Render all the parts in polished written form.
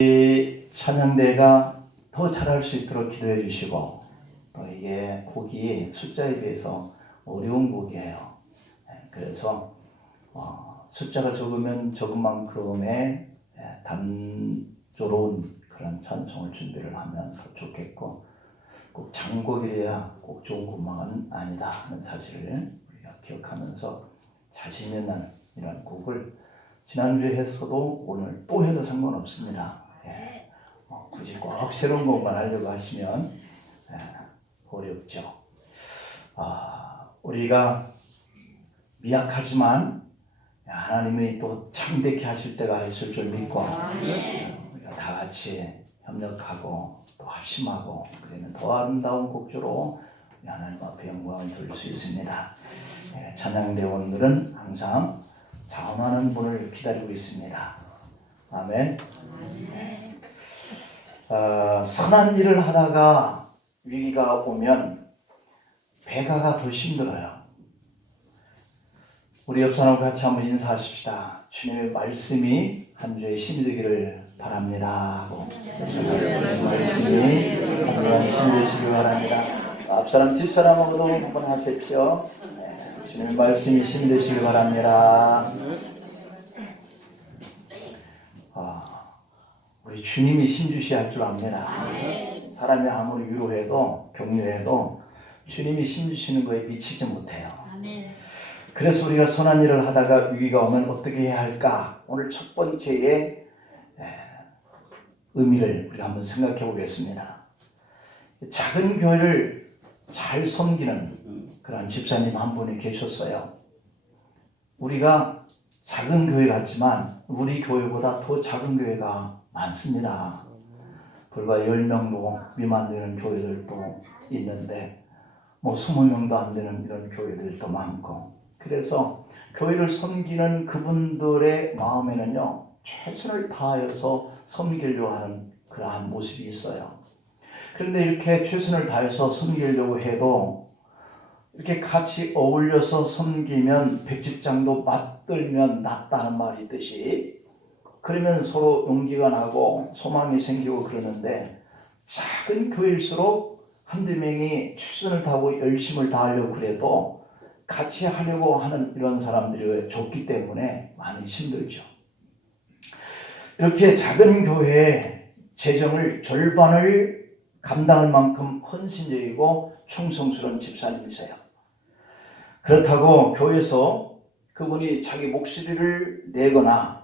이 찬양대가 더 잘할 수 있도록 기도해 주시고, 또 이게 곡이 숫자에 비해서 어려운 곡이에요. 그래서 숫자가 적으면 적은 만큼의 단조로운 그런 찬송을 준비를 하면 더 좋겠고, 꼭 장곡이래야 꼭 좋은 곡만은 아니다 하는 사실을 우리가 기억하면서 자신 있는 이런 곡을 지난주에 했어도 오늘 또 해도 상관없습니다. 굳이 꼭 새로운 곡만 하려고 하시면 어렵죠. 우리가 미약하지만 하나님이 또 창대케 하실 때가 있을 줄 믿고 우리가 다 같이 협력하고 또 합심하고 그러면 더 아름다운 곡조로 하나님 앞에 영광을 돌릴 수 있습니다. 찬양대원들은 항상 자원하는 분을 기다리고 있습니다. 아멘. 선한 일을 하다가 위기가 오면 배가가 더 힘들어요. 우리 옆 사람 같이 한번 인사하십시다. 주님의 말씀이 한 주의 힘이 되기를 바랍니다 하고, 말씀이 한 주의 힘이 되시길 바랍니다. 앞사람 뒷사람하고도 한번 하십시오. 주님의 말씀이 힘이 되시길 바랍니다. 우리 주님이 힘주셔야 할 줄 압니다. 사람이 아무리 위로해도 격려해도 주님이 힘주시는 거에 미치지 못해요. 그래서 우리가 선한 일을 하다가 위기가 오면 어떻게 해야 할까? 오늘 첫 번째의 의미를 우리가 한번 생각해 보겠습니다. 작은 교회를 잘 섬기는 그런 집사님 한 분이 계셨어요. 우리가 작은 교회 같지만 우리 교회보다 더 작은 교회가 많습니다. 불과 10명도 미만 되는 교회들도 있는데 20명도 안 되는 이런 교회들도 많고, 그래서 교회를 섬기는 그분들의 마음에는요 최선을 다하여서 섬기려고 하는 그러한 모습이 있어요. 그런데 이렇게 최선을 다해서 섬기려고 해도 이렇게 같이 어울려서 섬기면 백집장도 맞들면 낫다는 말이 있듯이, 그러면 서로 용기가 나고 소망이 생기고 그러는데, 작은 교회일수록 한두 명이 최선을 다하고 열심을 다하려고 그래도 같이 하려고 하는 이런 사람들이 적기 때문에 많이 힘들죠. 이렇게 작은 교회의 재정을 절반을 감당할 만큼 헌신적이고 충성스러운 집사님이세요. 그렇다고 교회에서 그분이 자기 목소리를 내거나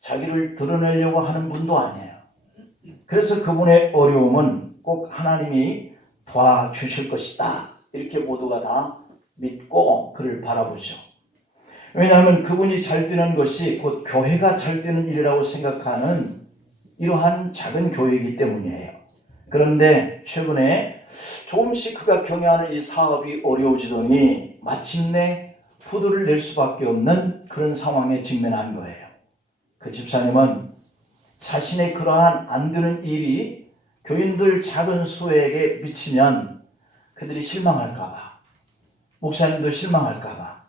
자기를 드러내려고 하는 분도 아니에요. 그래서 그분의 어려움은 꼭 하나님이 도와주실 것이다, 이렇게 모두가 다 믿고 그를 바라보죠. 왜냐하면 그분이 잘 되는 것이 곧 교회가 잘 되는 일이라고 생각하는 이러한 작은 교회이기 때문이에요. 그런데 최근에 조금씩 그가 경영하는 이 사업이 어려워지더니 마침내 부도를 낼 수밖에 없는 그런 상황에 직면한 거예요. 그 집사님은 자신의 그러한 안 되는 일이 교인들 작은 수에게 미치면 그들이 실망할까봐, 목사님도 실망할까봐,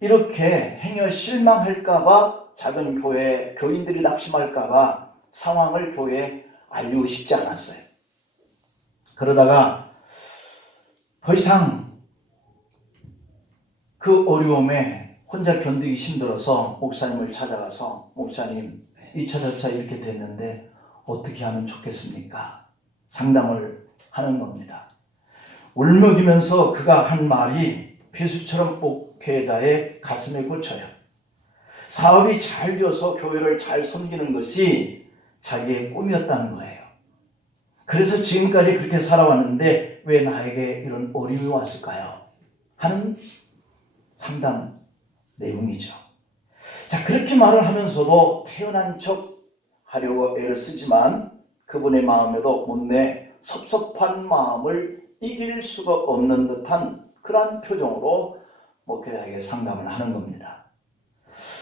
이렇게 행여 실망할까봐 작은 교회 교인들이 낙심할까봐 상황을 교회에 알리고 싶지 않았어요. 그러다가 더 이상 그 어려움에 혼자 견디기 힘들어서 목사님을 찾아가서, 목사님 이차저차 이렇게 됐는데 어떻게 하면 좋겠습니까? 상담을 하는 겁니다. 울먹이면서 그가 한 말이 비수처럼 목회자의 가슴에 꽂혀요. 사업이 잘 되어서 교회를 잘 섬기는 것이 자기의 꿈이었다는 거예요. 그래서 지금까지 그렇게 살아왔는데 왜 나에게 이런 어려움이 왔을까요? 하는 상담 내용이죠. 자, 그렇게 말을 하면서도 태어난 척 하려고 애를 쓰지만 그분의 마음에도 못내 섭섭한 마음을 이길 수가 없는 듯한 그러한 표정으로 목회자에게 상담을 하는 겁니다.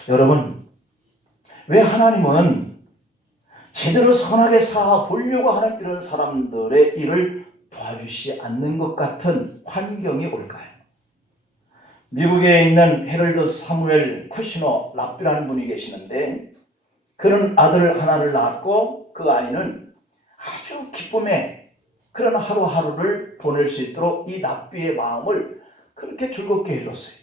여러분, 왜 하나님은 제대로 선하게 살아보려고 하는 이런 사람들의 일을 도와주시지 않는 것 같은 환경이 올까요? 미국에 있는 헤럴드 사무엘 쿠시너 랍비라는 분이 계시는데, 그는 아들 하나를 낳았고 그리고 그 아이는 아주 기쁨의 그런 하루하루를 보낼 수 있도록 이 납비의 마음을 그렇게 즐겁게 해줬어요.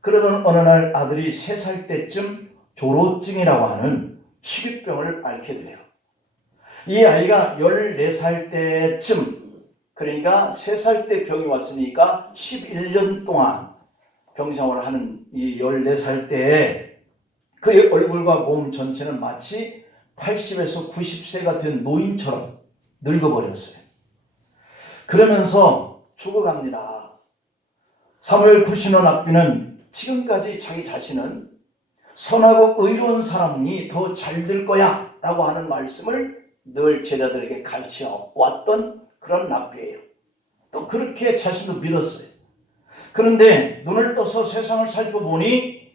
그러던 어느 날 아들이 3살 때쯤 조로증이라고 하는 식이병을 앓게 돼요. 이 아이가 14살 때쯤, 그러니까 3살 때 병이 왔으니까 11년 동안 병생활을 하는 이 14살 때에 그의 얼굴과 몸 전체는 마치 80에서 90세가 된 노인처럼 늙어버렸어요. 그러면서 죽어갑니다. 사무엘 쿠시너 납비는 지금까지 자기 자신은 선하고 의로운 사람이 더 잘 될 거야 라고 하는 말씀을 늘 제자들에게 가르쳐 왔던 그런 납비예요. 또 그렇게 자신도 믿었어요. 그런데 눈을 떠서 세상을 살펴보니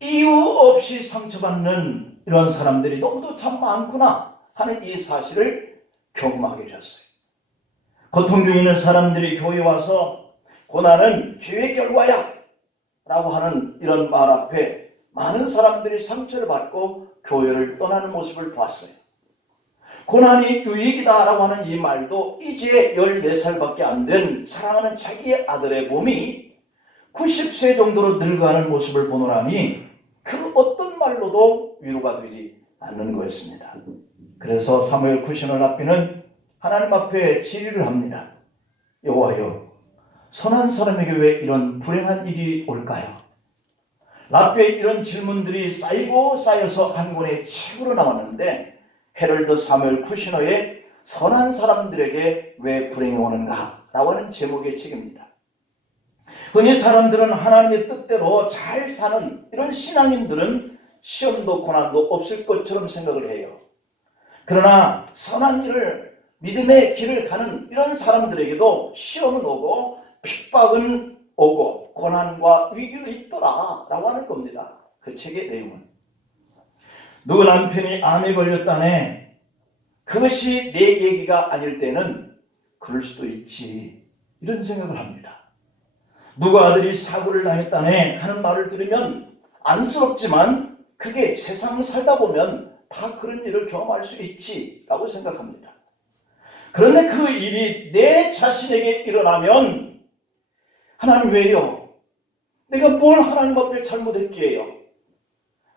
이유 없이 상처받는 이런 사람들이 너무도 참 많구나 하는 이 사실을 경험하게 되었어요. 고통 중에 있는 사람들이 교회에 와서 고난은 죄의 결과야 라고 하는 이런 말 앞에 많은 사람들이 상처를 받고 교회를 떠나는 모습을 보았어요. 고난이 유익이다 라고 하는 이 말도 이제 14살밖에 안 된 사랑하는 자기의 아들의 몸이 90세 정도로 늙어가는 모습을 보노라니 그 어떤 말로도 위로가 되지 않는 거였습니다. 그래서 사무엘 쿠시너 납비는 하나님 앞에 질의를 합니다. 여호와여, 선한 사람에게 왜 이런 불행한 일이 올까요? 납비의 이런 질문들이 쌓이고 쌓여서 한 권의 책으로 나왔는데 헤럴드 사무엘 쿠시너의 선한 사람들에게 왜 불행이 오는가? 라고 하는 제목의 책입니다. 흔히 사람들은 하나님의 뜻대로 잘 사는 이런 신앙인들은 시험도 고난도 없을 것처럼 생각을 해요. 그러나 선한 일을 믿음의 길을 가는 이런 사람들에게도 시험은 오고 핍박은 오고 고난과 위기도 있더라 라고 하는 겁니다. 그 책의 내용은. 누구 남편이 암에 걸렸다네 그것이 내 얘기가 아닐 때는 그럴 수도 있지 이런 생각을 합니다. 누구 아들이 사고를 당했다네 하는 말을 들으면 안쓰럽지만 그게 세상 살다 보면 다 그런 일을 경험할 수 있지 라고 생각합니다. 그런데 그 일이 내 자신에게 일어나면 하나님 왜요? 내가 뭘 하나님 앞에 잘못했기에요?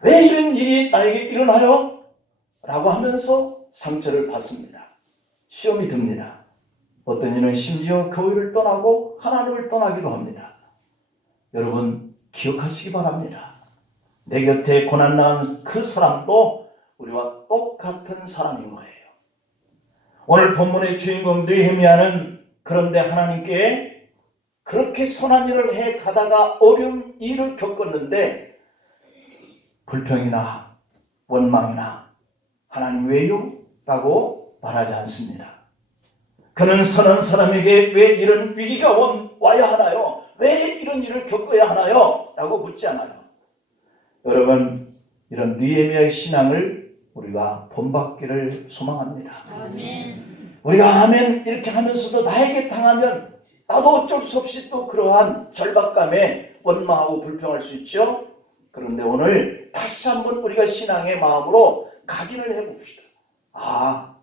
왜 이런 일이 나에게 일어나요? 라고 하면서 상처를 받습니다. 시험이 듭니다. 어떤 이는 심지어 교회를 떠나고 하나님을 떠나기도 합니다. 여러분 기억하시기 바랍니다. 내 곁에 고난 당한 그 사람도 우리와 똑같은 사람인 거예요. 오늘 본문의 주인공 느헤미야는 그런데 하나님께 그렇게 선한 일을 해 가다가 어려운 일을 겪었는데 불평이나 원망이나 하나님 왜요? 라고 말하지 않습니다. 그는 선한 사람에게 왜 이런 위기가 와야 하나요? 왜 이런 일을 겪어야 하나요? 라고 묻지 않아요. 여러분 이런 느헤미야의 신앙을 우리가 본받기를 소망합니다. 아멘. 우리가 아멘 이렇게 하면서도 나에게 당하면 나도 어쩔 수 없이 또 그러한 절박감에 원망하고 불평할 수 있죠. 그런데 오늘 다시 한번 우리가 신앙의 마음으로 각인을 해봅시다.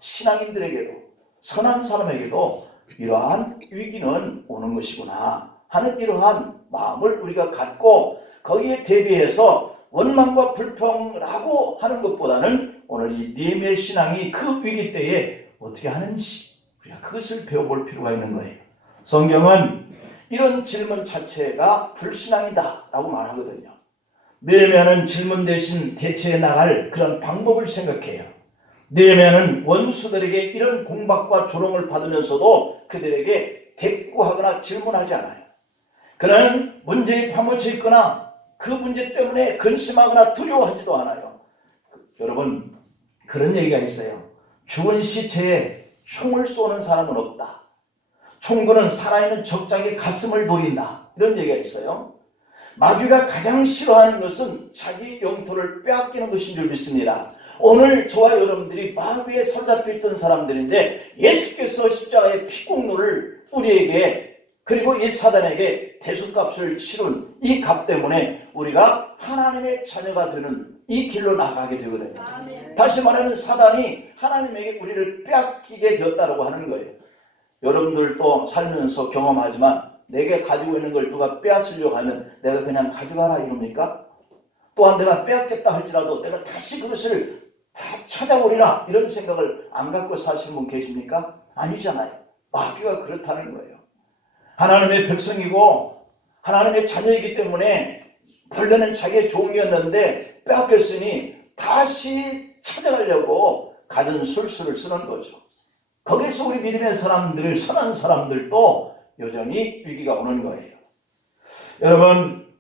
신앙인들에게도 선한 사람에게도 이러한 위기는 오는 것이구나 하는 이러한 마음을 우리가 갖고 거기에 대비해서 원망과 불평라고 하는 것보다는 오늘 이 느헤미야의 신앙이 그 위기 때에 어떻게 하는지 우리가 그것을 배워볼 필요가 있는 거예요. 성경은 이런 질문 자체가 불신앙이다 라고 말하거든요. 느헤미야는 질문 대신 대처해 나갈 그런 방법을 생각해요. 느헤미야는 원수들에게 이런 공박과 조롱을 받으면서도 그들에게 대꾸하거나 질문하지 않아요. 그는 문제에 파묻혀 있거나 그 문제 때문에 근심하거나 두려워하지도 않아요. 여러분 그런 얘기가 있어요. 죽은 시체에 총을 쏘는 사람은 없다. 총구는 살아있는 적장의 가슴을 노린다. 이런 얘기가 있어요. 마귀가 가장 싫어하는 것은 자기 영토를 빼앗기는 것인 줄 믿습니다. 오늘 저와 여러분들이 마귀에 사로잡혀 있던 사람들인데 예수께서 십자가의 피공로를 우리에게 그리고 이 사단에게 대속값을 치른 이 값 때문에 우리가 하나님의 자녀가 되는 이 길로 나가게 되거든요. 다시 말하면 사단이 하나님에게 우리를 빼앗기게 되었다고 하는 거예요. 여러분들도 살면서 경험하지만 내게 가지고 있는 걸 누가 빼앗으려고 하면 내가 그냥 가져가라 이럽니까? 또한 내가 빼앗겠다 할지라도 내가 다시 그것을 다 찾아오리라 이런 생각을 안 갖고 사시는 분 계십니까? 아니잖아요. 마귀가 그렇다는 거예요. 하나님의 백성이고 하나님의 자녀이기 때문에 본래는 자기의 종이었는데 빼앗겼으니 다시 찾아가려고 갖은 술수를 쓰는 거죠. 거기서 우리 믿음의 사람들, 선한 사람들도 여전히 위기가 오는 거예요. 여러분,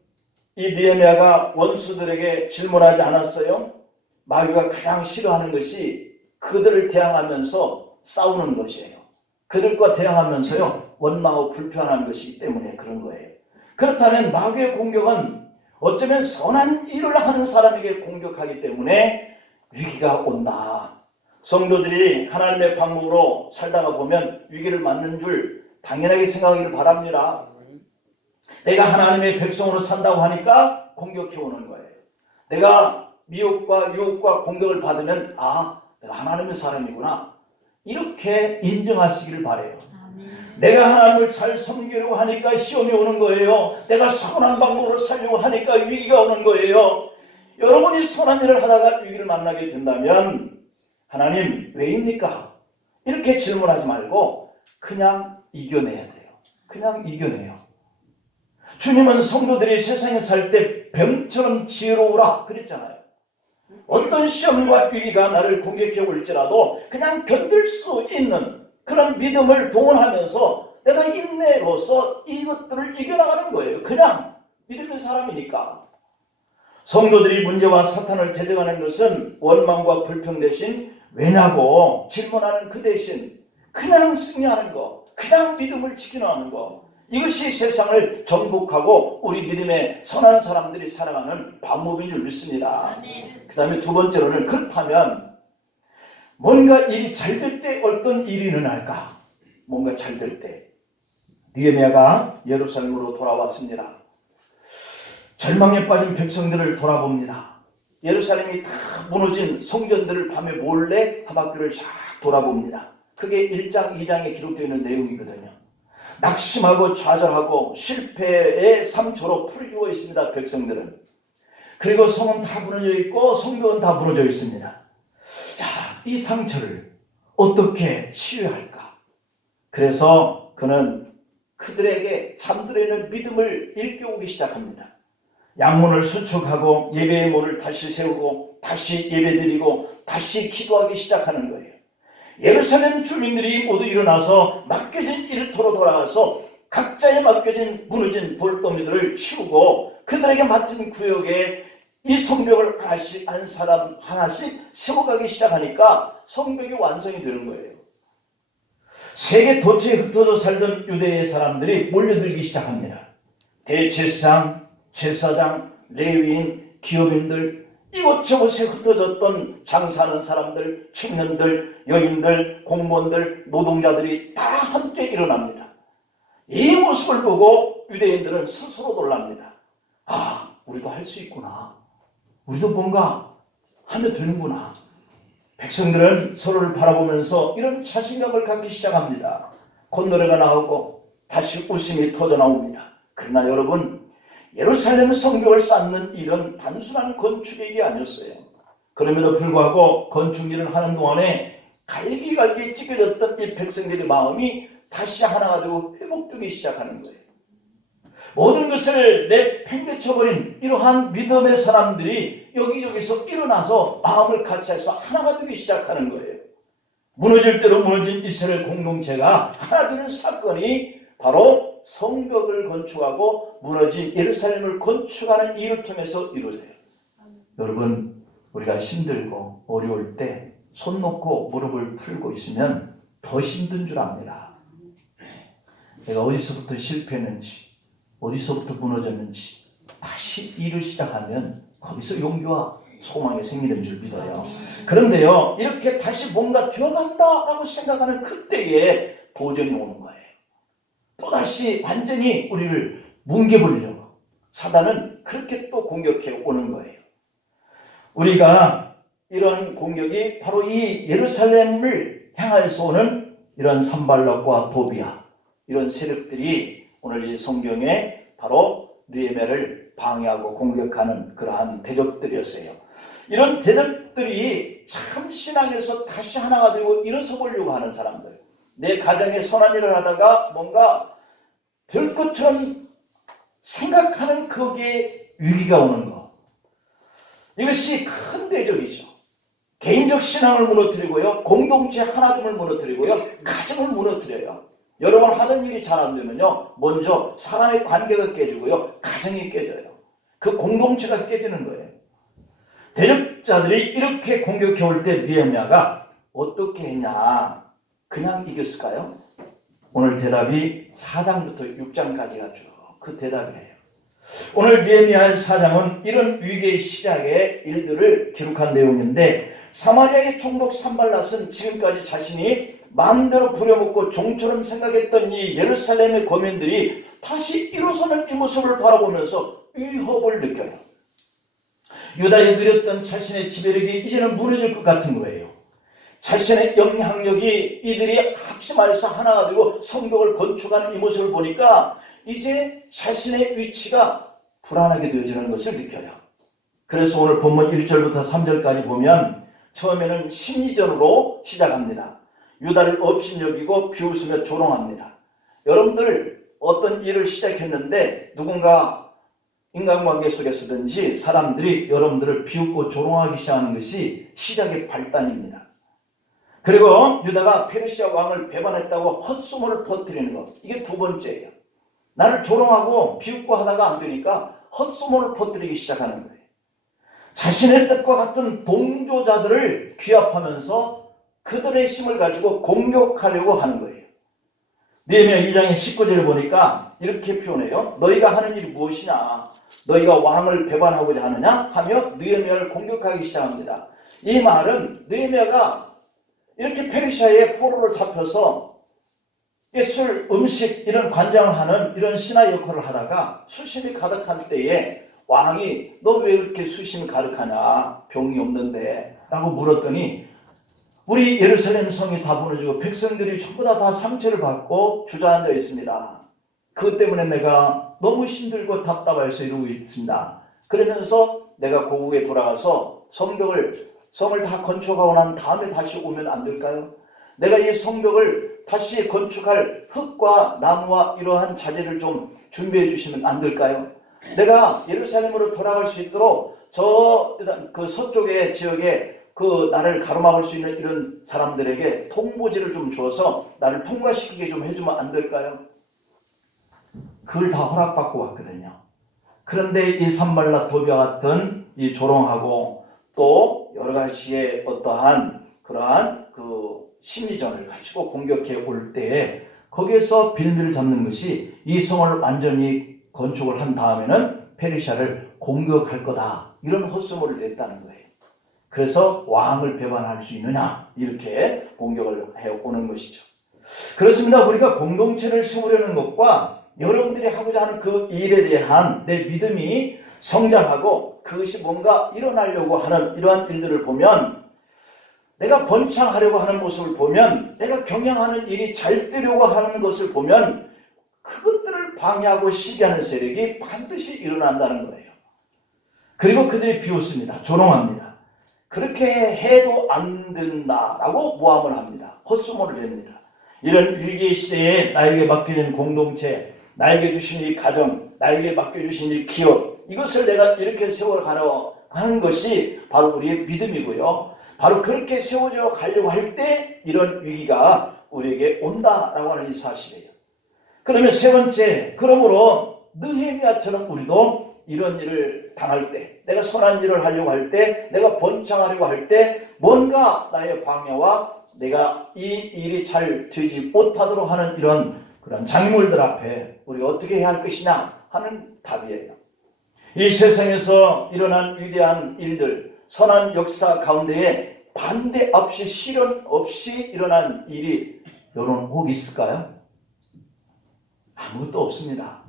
이 느헤미야가 원수들에게 질문하지 않았어요? 마귀가 가장 싫어하는 것이 그들을 대항하면서 싸우는 것이에요. 그들과 대항하면서요, 원망하고 불편한 것이기 때문에 그런 거예요. 그렇다면 마귀의 공격은 어쩌면 선한 일을 하는 사람에게 공격하기 때문에 위기가 온다. 성도들이 하나님의 방법으로 살다가 보면 위기를 맞는 줄 당연하게 생각하기를 바랍니다. 내가 하나님의 백성으로 산다고 하니까 공격해 오는 거예요. 내가 미혹과 유혹과 공격을 받으면 내가 하나님의 사람이구나 이렇게 인정하시기를 바라요. 내가 하나님을 잘 섬기려고 하니까 시험이 오는 거예요. 내가 선한 방법으로 살려고 하니까 위기가 오는 거예요. 여러분이 선한 일을 하다가 위기를 만나게 된다면 하나님 왜입니까? 이렇게 질문하지 말고 그냥 이겨내야 돼요. 그냥 이겨내요. 주님은 성도들이 세상에 살 때 병처럼 지혜로우라 그랬잖아요. 어떤 시험과 위기가 나를 공격해 올지라도 그냥 견딜 수 있는 그런 믿음을 동원하면서 내가 인내로서 이것들을 이겨나가는 거예요. 그냥 믿음의 사람이니까. 성도들이 문제와 사탄을 대적하는 것은 원망과 불평 대신 왜냐고 질문하는 그 대신 그냥 승리하는 거, 그냥 믿음을 지켜나가는 거, 이것이 세상을 정복하고 우리 믿음의 선한 사람들이 살아가는 방법인 줄 믿습니다. 그 다음에 두 번째로는 그렇다면 뭔가 일이 잘 될 때 어떤 일이 일어날까? 뭔가 잘 될 때 느헤미야가 예루살렘으로 돌아왔습니다. 절망에 빠진 백성들을 돌아봅니다. 예루살렘이 다 무너진 성전들을 밤에 몰래 하박국을 쫙 돌아봅니다. 그게 1장, 2장에 기록되어 있는 내용이거든요. 낙심하고 좌절하고 실패의 상처로 풀이주어 있습니다. 백성들은. 그리고 성은 다 무너져 있고 성벽은 다 무너져 있습니다. 이 상처를 어떻게 치유할까? 그래서 그는 그들에게 잠들어 있는 믿음을 일깨우기 시작합니다. 양문을 수축하고 예배의 문을 다시 세우고 다시 예배드리고 다시 기도하기 시작하는 거예요. 예루살렘 주민들이 모두 일어나서 맡겨진 일터로 돌아가서 각자의 맡겨진 무너진 돌더미들을 치우고 그들에게 맡은 구역에 이 성벽을 하나씩 한 사람 하나씩 세워가기 시작하니까 성벽이 완성이 되는 거예요. 세계 도처에 흩어져 살던 유대의 사람들이 몰려들기 시작합니다. 대제사장, 제사장, 레위인, 기업인들, 이곳저곳에 흩어졌던 장사하는 사람들, 청년들, 여인들, 공무원들, 노동자들이 다 함께 일어납니다. 이 모습을 보고 유대인들은 스스로 놀랍니다. 우리도 할 수 있구나. 우리도 뭔가 하면 되는구나. 백성들은 서로를 바라보면서 이런 자신감을 갖기 시작합니다. 콧노래가 나오고 다시 웃음이 터져나옵니다. 그러나 여러분, 예루살렘 성벽을 쌓는 일은 단순한 건축 일이 아니었어요. 그럼에도 불구하고 건축 일을 하는 동안에 갈기갈기 찢겨졌던 이 백성들의 마음이 다시 하나가 되고 회복되기 시작하는 거예요. 모든 것을 내팽개쳐버린 이러한 믿음의 사람들이 여기저기서 일어나서 마음을 같이해서 하나가 되기 시작하는 거예요. 무너질 대로 무너진 이스라엘 공동체가 하나 되는 사건이 바로 성벽을 건축하고 무너진 예루살렘을 건축하는 일을 통해서 이루어져요. 여러분, 우리가 힘들고 어려울 때 손 놓고 무릎을 풀고 있으면 더 힘든 줄 압니다. 내가 어디서부터 실패했는지, 어디서부터 무너졌는지 다시 일을 시작하면 거기서 용기와 소망이 생기는 줄 믿어요. 그런데요, 이렇게 다시 뭔가 되어간다라고 생각하는 그때에 도전이 오는 거예요. 또다시 완전히 우리를 뭉개버리려고 사단은 그렇게 또 공격해 오는 거예요. 우리가 이런 공격이 바로 이 예루살렘을 향해서 오는 이런 산발락과 도비아 이런 세력들이 오늘 이 성경에 바로 느헤미야를 방해하고 공격하는 그러한 대적들이었어요. 이런 대적들이 참 신앙에서 다시 하나가 되고 일어서 보려고 하는 사람들, 내 가정에 선한 일을 하다가 뭔가 될 것처럼 생각하는 거기에 위기가 오는 것, 이것이 큰 대적이죠. 개인적 신앙을 무너뜨리고요, 공동체 하나됨을 무너뜨리고요, 가정을 무너뜨려요. 여러분 하던 일이 잘 안 되면요, 먼저 사람의 관계가 깨지고요, 가정이 깨져요. 그 공동체가 깨지는 거예요. 대적자들이 이렇게 공격해 올 때 느헤미야가 어떻게 했냐? 그냥 이겼을까요? 오늘 대답이 4장부터 6장까지가 쭉 그 대답이에요. 오늘 느헤미야의 4장은 이런 위기의 시작의 일들을 기록한 내용인데, 사마리아의 총독 산발랏은 지금까지 자신이 마음대로 부려먹고 종처럼 생각했던 이 예루살렘의 거민들이 다시 일어서는 이 모습을 바라보면서 위협을 느껴요. 유다에 누렸던 자신의 지배력이 이제는 무너질 것 같은 거예요. 자신의 영향력이 이들이 합심하여서 하나가 되고 성벽을 건축하는 이 모습을 보니까 이제 자신의 위치가 불안하게 되어지는 것을 느껴요. 그래서 오늘 본문 1절부터 3절까지 보면 처음에는 심리전으로 시작합니다. 유다를 업신여기고 비웃으며 조롱합니다. 여러분들 어떤 일을 시작했는데 누군가 인간관계 속에서든지 사람들이 여러분들을 비웃고 조롱하기 시작하는 것이 시작의 발단입니다. 그리고 유다가 페르시아 왕을 배반했다고 헛소문을 퍼뜨리는 것, 이게 두 번째예요. 나를 조롱하고 비웃고 하다가 안 되니까 헛소문을 퍼뜨리기 시작하는 거예요. 자신의 뜻과 같은 동조자들을 규합하면서 그들의 힘을 가지고 공격하려고 하는 거예요. 느헤미야 2장의 19절을 보니까 이렇게 표현해요. 너희가 하는 일이 무엇이냐? 너희가 왕을 배반하고자 하느냐? 하며 느헤미야를 공격하기 시작합니다. 이 말은 느헤미야가 이렇게 페르시아의 포로로 잡혀서 술, 음식 이런 관장을 하는 이런 신하 역할을 하다가 수심이 가득한 때에 왕이 너 왜 이렇게 수심이 가득하냐? 병이 없는데 라고 물었더니 우리 예루살렘 성이 다 무너지고 백성들이 전부 다 상처를 받고 주저앉아 있습니다. 그것 때문에 내가 너무 힘들고 답답해서 이러고 있습니다. 그러면서 내가 고국에 돌아가서 성을 다 건축하고 난 다음에 다시 오면 안 될까요? 내가 이 성벽을 다시 건축할 흙과 나무와 이러한 자재를 좀 준비해 주시면 안 될까요? 내가 예루살렘으로 돌아갈 수 있도록 그 서쪽의 지역에 그 나를 가로막을 수 있는 이런 사람들에게 통보지를 좀 주어서 나를 통과시키게 좀 해주면 안 될까요? 그걸 다 허락받고 왔거든요. 그런데 이 산발락 도비와 같은 이 조롱하고 또 여러 가지의 어떠한 그러한 그 심리전을 가지고 공격해 올 때에 거기에서 빌미를 잡는 것이 이 성을 완전히 건축을 한 다음에는 페르시아를 공격할 거다, 이런 헛소문을 냈다는 거예요. 그래서 왕을 배반할 수 있느냐, 이렇게 공격을 해오는 것이죠. 그렇습니다. 우리가 공동체를 세우려는 것과 여러분들이 하고자 하는 그 일에 대한 내 믿음이 성장하고 그것이 뭔가 일어나려고 하는 이러한 일들을 보면, 내가 번창하려고 하는 모습을 보면, 내가 경영하는 일이 잘 되려고 하는 것을 보면 그것들을 방해하고 시기하는 세력이 반드시 일어난다는 거예요. 그리고 그들이 비웃습니다. 조롱합니다. 그렇게 해도 안 된다라고 모함을 합니다. 헛소문을 냅니다. 이런 위기의 시대에 나에게 맡겨진 공동체, 나에게 주신 이 가정, 나에게 맡겨주신 이 기업, 이것을 내가 이렇게 세워가려 하는 것이 바로 우리의 믿음이고요. 바로 그렇게 세워져 가려고 할 때 이런 위기가 우리에게 온다라고 하는 이 사실이에요. 그러면 세 번째, 그러므로 느헤미야처럼 우리도 이런 일을 당할 때, 내가 선한 일을 하려고 할 때, 내가 번창하려고 할 때 뭔가 나의 방해와 내가 이 일이 잘 되지 못하도록 하는 이런 그런 장애물들 앞에 우리가 어떻게 해야 할 것이냐 하는 답이에요. 이 세상에서 일어난 위대한 일들, 선한 역사 가운데에 반대 없이 실현 없이 일어난 일이 여러분 혹 있을까요? 아무것도 없습니다.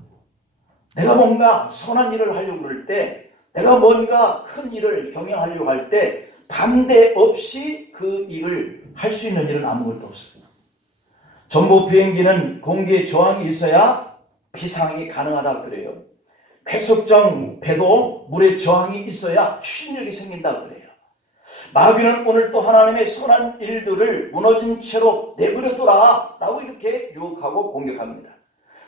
내가 뭔가 선한 일을 하려고 그럴 때 내가 뭔가 큰 일을 경영하려고 할 때 반대 없이 그 일을 할 수 있는 일은 아무것도 없어요. 전복 비행기는 공기에 저항이 있어야 비상이 가능하다 그래요. 쾌속정 배도 물에 저항이 있어야 추진력이 생긴다 그래요. 마귀는 오늘 또 하나님의 선한 일들을 무너진 채로 내버려둬라 라고 이렇게 유혹하고 공격합니다.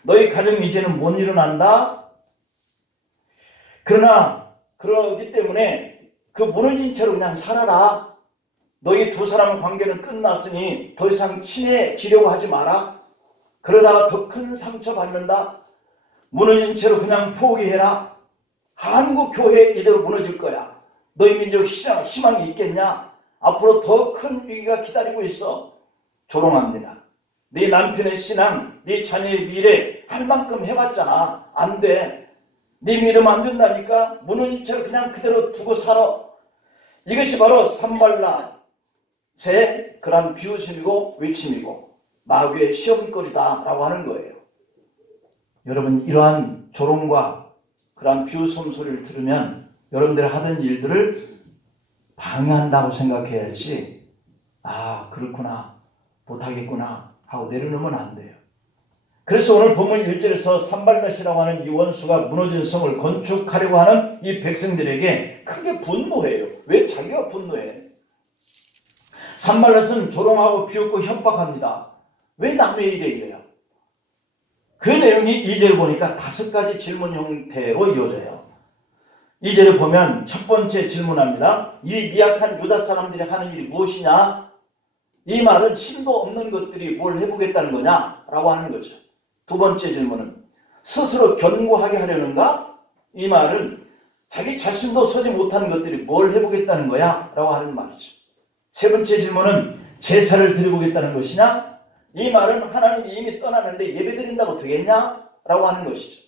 너희 가정 이제는 못 일어난다. 그러나 그러기 때문에 그 무너진 채로 그냥 살아라. 너희 두 사람 관계는 끝났으니 더 이상 친해지려고 하지 마라. 그러다가 더 큰 상처 받는다. 무너진 채로 그냥 포기해라. 한국 교회 이대로 무너질 거야. 너희 민족 희망이 있겠냐? 앞으로 더 큰 위기가 기다리고 있어. 조롱합니다. 네 남편의 신앙, 네 자녀의 미래 할 만큼 해봤잖아. 안 돼. 네 믿음 안 된다니까. 무너진 채로 그냥 그대로 두고 살아. 이것이 바로 산발랏의 그런 비웃음이고 외침이고 마귀의 시험거리다라고 하는 거예요. 여러분, 이러한 조롱과 그러한 비웃음 소리를 들으면 여러분들이 하던 일들을 방해한다고 생각해야지, 아, 그렇구나, 못하겠구나 하고 내려놓으면 안 돼요. 그래서 오늘 본문 1절에서 산발랏이라고 하는 이 원수가 무너진 성을 건축하려고 하는 이 백성들에게 크게 분노해요. 왜 자기가 분노해? 산발랏은 조롱하고 비웃고 협박합니다. 왜 남의 일에 이래요? 그 내용이 2절 보니까 5가지 질문 형태로 이어져요. 2절을 보면 첫 번째 질문합니다. 이 미약한 유다 사람들이 하는 일이 무엇이냐? 이 말은 힘도 없는 것들이 뭘 해보겠다는 거냐? 라고 하는 거죠. 두 번째 질문은 스스로 견고하게 하려는가? 이 말은 자기 자신도 서지 못하는 것들이 뭘 해보겠다는 거야? 라고 하는 말이죠. 세 번째 질문은 제사를 드려보겠다는 것이냐? 이 말은 하나님이 이미 떠났는데 예배드린다고 되겠냐? 라고 하는 것이죠.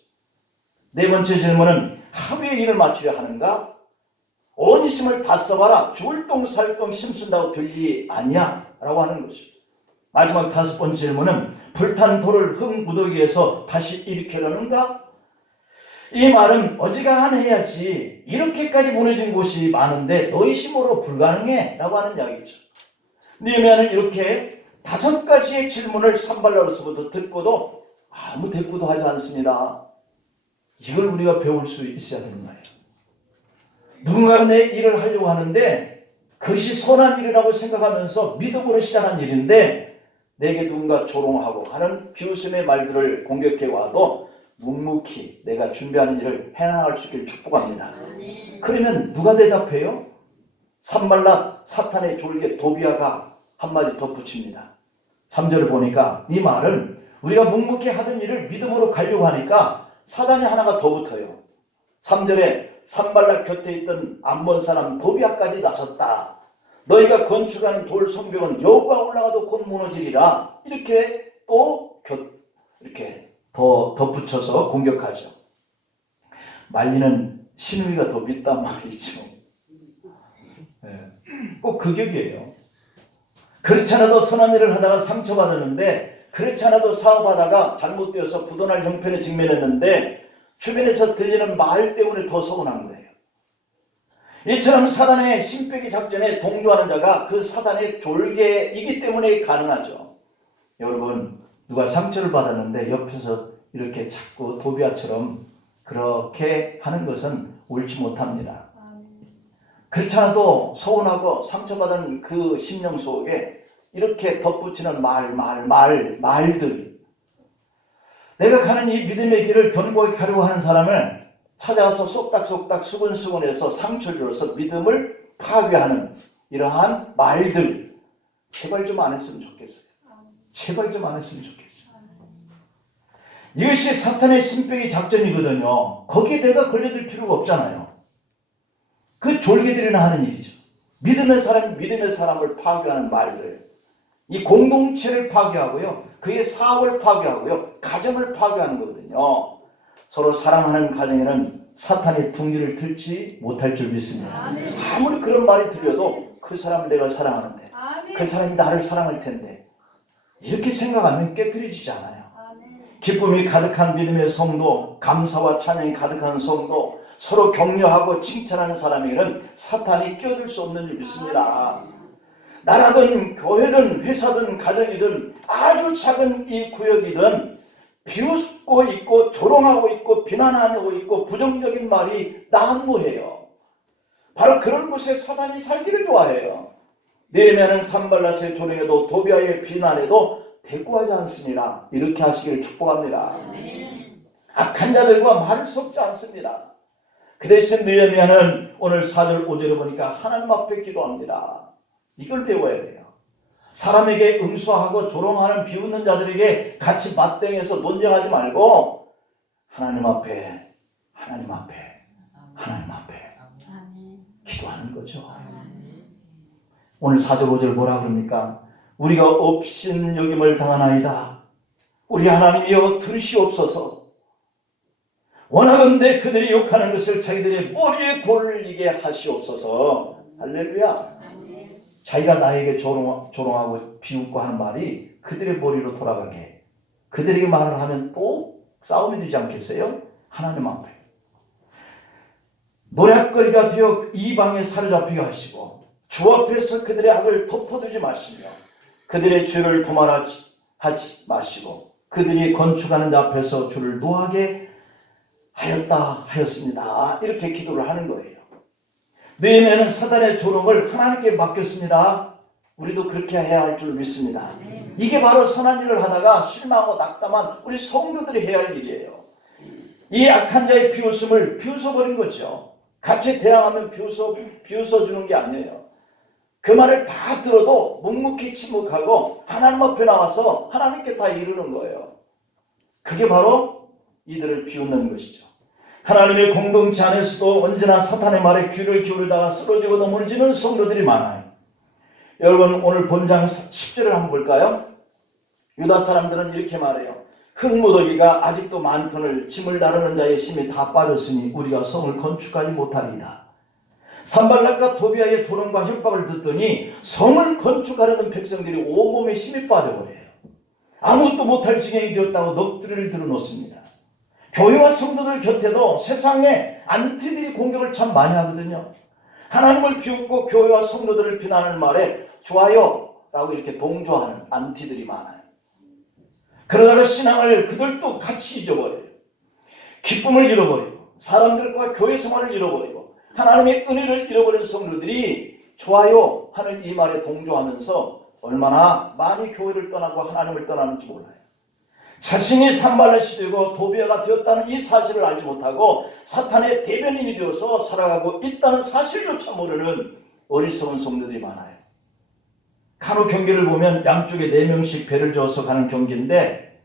네 번째 질문은 하루의 일을 맞추려 하는가? 온 힘을 다 써봐라. 죽을 똥 살 똥 힘쓴다고 될 일이 아니야. 라고 하는 것이죠. 마지막 5번째 질문은 불탄 돌을 흙 무더기에서 다시 일으키려는가? 이 말은 어지간해야지 이렇게까지 무너진 곳이 많은데 너희 힘으로 불가능해 라고 하는 이야기죠. 느헤미야는 이렇게 5가지의 질문을 산발랏으로부터 듣고도 아무 대꾸도 하지 않습니다. 이걸 우리가 배울 수 있어야 되는 거예요. 누군가 내 일을 하려고 하는데 그것이 선한 일이라고 생각하면서 믿음으로 시작한 일인데 내게 누군가 조롱하고 하는 비웃음의 말들을 공격해 와도 묵묵히 내가 준비하는 일을 해나갈 수 있기를 축복합니다. 그러면 누가 대답해요? 산발랏 사탄의 졸개 도비아가 한마디 덧붙입니다. 3절을 보니까 이 말은 우리가 묵묵히 하던 일을 믿음으로 가려고 하니까 사단이 하나가 더 붙어요. 3절에 산발랏 곁에 있던 암몬 사람 도비아까지 나섰다. 너희가 건축하는 돌 성벽은 여호와 올라가도 곧 무너지리라. 이렇게 또 이렇게 더 덧붙여서 공격하죠. 말리는 신우이가 더 밉단 말이죠. 꼭 그 격이에요. 그렇지 않아도 선한 일을 하다가 상처받았는데, 그렇지 않아도 사업하다가 잘못되어서 부도날 형편에 직면했는데 주변에서 들리는 말 때문에 더 서운한 거예요. 이처럼 사단의 신빼기 작전에 동조하는 자가 그 사단의 졸개이기 때문에 가능하죠. 여러분, 누가 상처를 받았는데 옆에서 이렇게 자꾸 도비아처럼 그렇게 하는 것은 옳지 못합니다. 그렇지 않아도 서운하고 상처받은 그 심령 속에 이렇게 덧붙이는 말들, 내가 가는 이 믿음의 길을 견고하게 가려고 하는 사람을 찾아가서 쏙닥쏙닥 수근수근해서 상처를 줘서 믿음을 파괴하는 이러한 말들, 제발 좀 안 했으면 좋겠어요. 제발 좀 안 했으면 좋겠어요. 이것이 사탄의 신빼기 작전이거든요. 거기에 내가 걸려들 필요가 없잖아요. 그 졸개들이나 하는 일이죠. 믿음의 사람이 믿음의 사람을 파괴하는 말들, 이 공동체를 파괴하고요, 그의 사업을 파괴하고요, 가정을 파괴하는 거거든요. 서로 사랑하는 가정에는 사탄의 둥지를 들지 못할 줄 믿습니다. 아무리 그런 말이 들려도 그 사람을 내가 사랑하는데, 그 사람이 나를 사랑할 텐데, 이렇게 생각하면 깨뜨려지지 않아요. 기쁨이 가득한 믿음의 성도, 감사와 찬양이 가득한 성도, 서로 격려하고 칭찬하는 사람에게는 사탄이 끼어들 수 없는 줄 믿습니다. 나라든 교회든 회사든 가정이든 아주 작은 이 구역이든 비웃고 있고 조롱하고 있고 비난하고 있고 부정적인 말이 난무해요. 바로 그런 곳에 사탄이 살기를 좋아해요. 느헤미야는 산발랏의 조롱에도 도비아의 비난에도 대꾸하지 않습니다. 이렇게 하시기를 축복합니다. 악한 자들과 말을 섞지 않습니다. 그 대신 느헤미야는 오늘 4절 5절에 보니까 하나님 앞에 기도합니다. 이걸 배워야 돼요. 사람에게 응수하고 조롱하는 비웃는 자들에게 같이 맞대응해서 논쟁하지 말고 하나님 앞에 기도하는 거죠. 오늘 4절 5절 뭐라 그럽니까? 우리가 업신 여김을 당하나이다. 우리 하나님이여 들으시옵소서. 원하건대 그들이 욕하는 것을 자기들의 머리에 돌리게 하시옵소서. 할렐루야. 자기가 나에게 조롱하고 비웃고 하는 말이 그들의 머리로 돌아가게, 그들에게 말을 하면 또 싸움이 되지 않겠어요? 하나님 앞에 노략거리가 되어 이방에 사로잡히게 하시고 주 앞에서 그들의 악을 덮어두지 마시며 그들의 죄를 도말하지 마시고 그들이 건축하는 자 앞에서 주를 노하게 하였습니다. 이렇게 기도를 하는 거예요. 느헤미야는 사단의 조롱을 하나님께 맡겼습니다. 우리도 그렇게 해야 할 줄 믿습니다. 이게 바로 선한 일을 하다가 실망하고 낙담한 우리 성도들이 해야 할 일이에요. 이 악한 자의 비웃음을 비웃어버린 거죠. 같이 대항하면 비웃어주는 게 아니에요. 그 말을 다 들어도 묵묵히 침묵하고 하나님 앞에 나와서 하나님께 다 이르는 거예요. 그게 바로 이들을 비웃는 것이죠. 하나님의 공동체 안에서도 언제나 사탄의 말에 귀를 기울이다가 쓰러지고 넘어지는 성도들이 많아요. 여러분 오늘 본장 10절을 한번 볼까요? 유다 사람들은 이렇게 말해요. 흙무더기가 아직도 많거늘 짐을 나르는 자의 힘이 다 빠졌으니 우리가 성을 건축하지 못하리이다. 산발랏과 도비아의 조롱과 협박을 듣더니 성을 건축하려는 백성들이 온몸에 힘이 빠져버려요. 아무것도 못할 지경이 되었다고 넋두리를 들어놓습니다. 교회와 성도들 곁에도 세상에 안티들이 공격을 참 많이 하거든요. 하나님을 비웃고 교회와 성도들을 비난하는 말에 좋아요 라고 이렇게 동조하는 안티들이 많아요. 그러다가 신앙을 그들도 같이 잊어버려요. 기쁨을 잃어버리고 사람들과 교회 생활을 잃어버리고 하나님의 은혜를 잃어버린 성도들이 좋아요 하는 이 말에 동조하면서 얼마나 많이 교회를 떠나고 하나님을 떠나는지 몰라요. 자신이 산발랏이 되고 도비아가 되었다는 이 사실을 알지 못하고 사탄의 대변인이 되어서 살아가고 있다는 사실조차 모르는 어리석은 성도들이 많아요. 간호 경기를 보면 양쪽에 4명씩 배를 저어서 가는 경기인데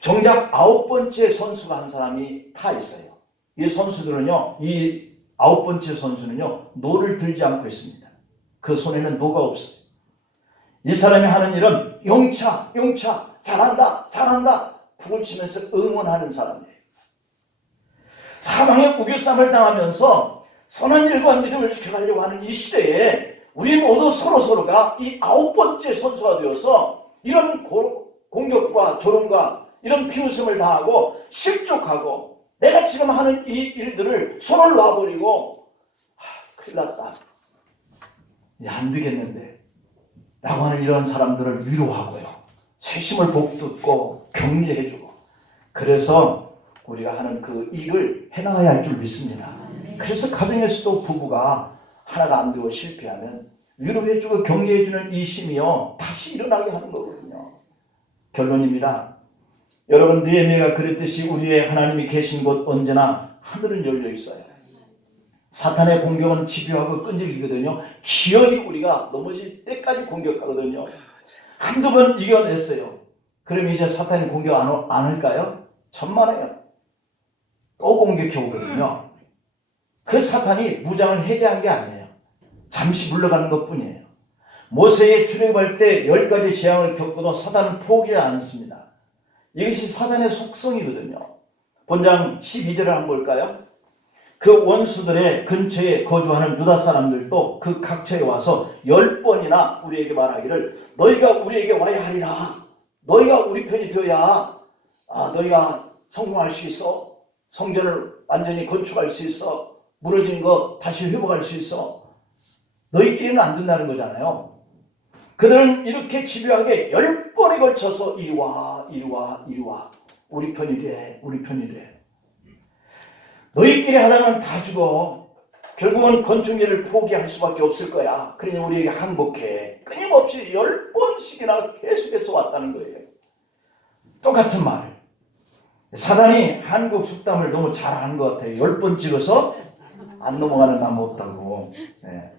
정작 9번째 선수가 한 사람이 타 있어요. 이 선수들은요, 이 9번째 선수는요, 노를 들지 않고 있습니다. 그 손에는 노가 없어요. 이 사람이 하는 일은 용차, 잘한다 북을 치면서 응원하는 사람이에요. 사망의 우겨쌈을 당하면서 선한 일과 믿음을 지켜가려고 하는 이 시대에 우리 모두 서로가 이 9번째 선수가 되어서 이런 공격과 조롱과 이런 비웃음을 당하고 실족하고 내가 지금 하는 이 일들을 손을 놔버리고 큰일 났다, 이제 안 되겠는데 라고 하는 이런 사람들을 위로하고요, 세심을 복돋고 격려해주고, 그래서 우리가 하는 그 일을 해나가야 할 줄 믿습니다. 그래서 가정에서도 부부가 하나가 안 되고 실패하면 위로해주고 격려해주는 이 힘이요 다시 일어나게 하는 거거든요. 결론입니다. 여러분, 느헤미야가 그랬듯이 우리의 하나님이 계신 곳 언제나 하늘은 열려 있어요. 사탄의 공격은 집요하고 끈질기거든요. 기어이 우리가 넘어질 때까지 공격하거든요. 한두 번 이겨냈어요. 그럼 이제 사탄이 공격 안 할까요? 천만에요. 또 공격해 오거든요. 그 사탄이 무장을 해제한 게 아니에요. 잠시 물러가는 것 뿐이에요. 모세의 출애굽할 때 10가지 재앙을 겪고도 사탄은 포기하지 않습니다. 이것이 사탄의 속성이거든요. 본장 12절을 한번 볼까요? 그 원수들의 근처에 거주하는 유다 사람들도 그 각처에 와서 10번이나 우리에게 말하기를 너희가 우리에게 와야 하리라. 너희가 우리 편이 되어야 너희가 성공할 수 있어. 성전을 완전히 건축할 수 있어. 무너진 거 다시 회복할 수 있어. 너희끼리는 안 된다는 거잖아요. 그들은 이렇게 집요하게 10번에 걸쳐서 이리 와, 이리 와, 이리 와. 우리 편이래, 우리 편이래. 너희끼리 하다는 다 죽어. 결국은 건축 일을 포기할 수밖에 없을 거야. 그러니 우리에게 항복해. 끊임없이 10번씩이나 계속해서 왔다는 거예요. 똑같은 말. 사단이 한국 속담을 너무 잘 아는 것 같아요. 10번 찍어서 안 넘어가는 나무 없다고.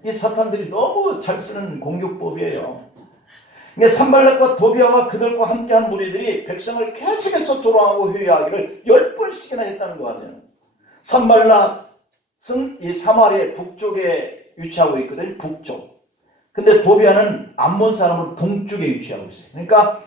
이 사탄들이 너무 잘 쓰는 공격법이에요. 산발락과 도비아와 그들과 함께한 무리들이 백성을 계속해서 조롱하고 회유하기를 10번씩이나 했다는 거 아니에요. 산발락은 이 사마리아 북쪽에 위치하고 있거든요. 북쪽. 근데 도비아는 암몬 사람으로 동쪽에 위치하고 있어요. 그러니까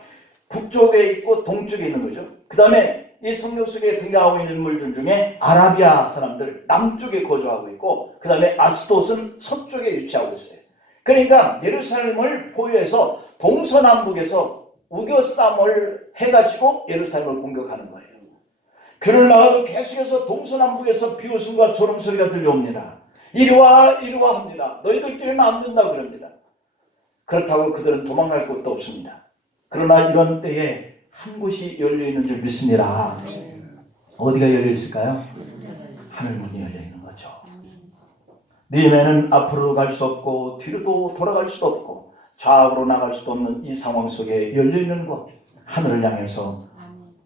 북쪽에 있고 동쪽에 있는 거죠. 그 다음에 이 성경 속에 등장하고 있는 인물들 중에 아라비아 사람들 남쪽에 거주하고 있고, 그 다음에 아스돗은 서쪽에 위치하고 있어요. 그러니까 예루살렘을 포위해서 동서남북에서 우겨싸움을 해가지고 예루살렘을 공격하는 거예요. 그를 나가도 계속해서 동서남북에서 비웃음과 조롱소리가 들려옵니다. 이리와 이리와 합니다. 너희들끼리는 안 된다 그럽니다. 그렇다고 그들은 도망갈 곳도 없습니다. 그러나 이런 때에 한 곳이 열려있는 줄 믿습니다. 어디가 열려있을까요? 하늘문이 열려있는 거죠. 니네는 앞으로 갈 수 없고 뒤로도 돌아갈 수도 없고 좌우로 나갈 수도 없는 이 상황 속에 열려있는 곳, 하늘을 향해서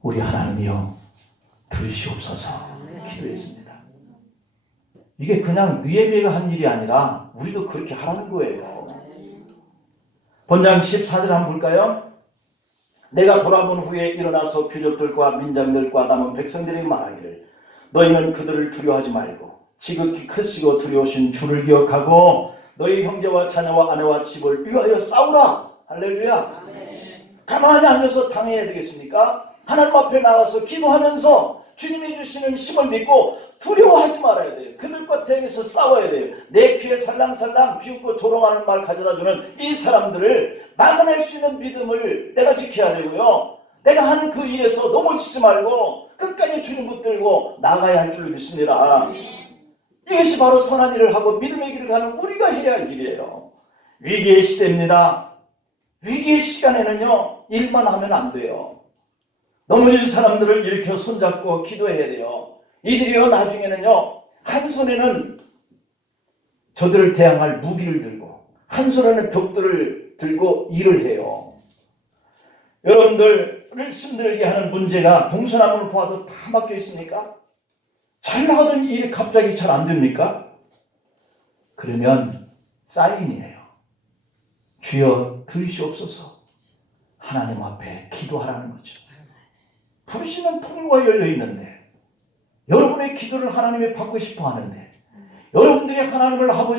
우리 하나님이여 들으시옵소서 기도했습니다. 이게 그냥 느헤미야가 한 일이 아니라 우리도 그렇게 하라는 거예요. 본장 14절 한번 볼까요? 내가 돌아본 후에 일어나서 귀족들과 민장들과 남은 백성들에게 말하기를 너희는 그들을 두려워하지 말고 지극히 크시고 두려우신 주를 기억하고 너희 형제와 자녀와 아내와 집을 위하여 싸우라. 할렐루야. 가만히 앉아서 당해야 되겠습니까? 하나님 앞에 나와서 기도하면서 주님이 주시는 힘을 믿고 두려워하지 말아야 돼요. 그들과 대항해서 싸워야 돼요. 내 귀에 살랑살랑 비웃고 조롱하는 말 가져다주는 이 사람들을 막아낼 수 있는 믿음을 내가 지켜야 되고요. 내가 한 그 일에서 넘어지지 말고 끝까지 주님 붙들고 나가야 할 줄 믿습니다. 이것이 바로 선한 일을 하고 믿음의 길을 가는 우리가 해야 할 일이에요. 위기의 시대입니다. 위기의 시간에는요, 일만 하면 안 돼요. 넘어진 사람들을 일으켜 손잡고 기도해야 돼요. 이들이요, 나중에는요, 한 손에는 저들을 대항할 무기를 들고 한 손에는 벽돌을 들고 일을 해요. 여러분들을 힘들게 하는 문제가 동서남북을 보아도 다 막혀 있습니까? 잘 나가던 일이 갑자기 잘 안 됩니까? 그러면 사인이에요. 주여 들으시옵소서. 하나님 앞에 기도하라는 거죠. 부르시는 통로가 열려 있는데 여러분의 기도를 하나님이 받고 싶어 하는데 여러분들이 하나님을 아버지